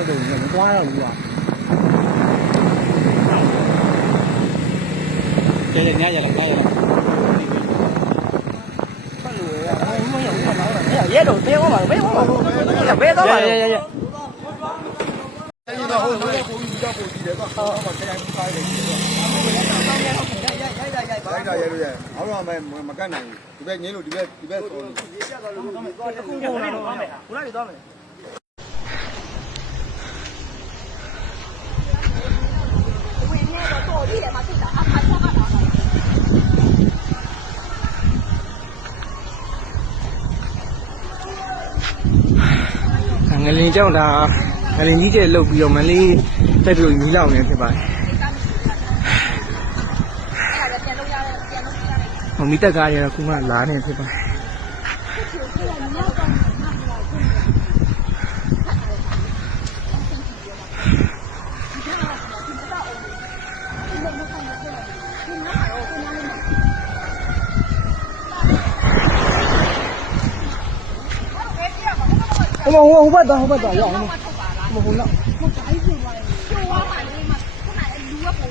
ရောက်တော့မသွားတော့ဘူးကွာကျဲညရလာညရလာရဲတော့တဲဟောမှာဘေးဟောမှာဘေးတော့ပါရဲရဲဟုတ်ဟုတ်ကိုကြီးတော့ကိုကြီးတယ်တော့ဟောမှာခရိုင်ဖိုင်းတယ်ရိုက်တာရဲလို့ရဲအောက်တော့မကတ်နိုင်ဘူးဒီဘက်ငင်းလို့ဒီဘက်ဆော်လို့အခုကုန်လာတော့မယ်ခုနကသွားမယ်ဝင်နေတော့တော်ကြီးတယ်မှာသိတာအခါချတာငလင်ကြောင့်ဒါငလင်ကြီးကျဲလုတ်ပြီးတော့မလေးတက်ပြီးမီးလောင်နေဖြစ်ပါတယ်။မီးတက်ကားရတော့ခုမှလာနေဖြစ်ပါတယ်။ဟိုဘက်တော့ရောက်အောင်မဟုတ်လား။ဟိုကကြီးဆိုသွားတယ်။ကျော်သွားပါလေ။ခုနကလူကပုံ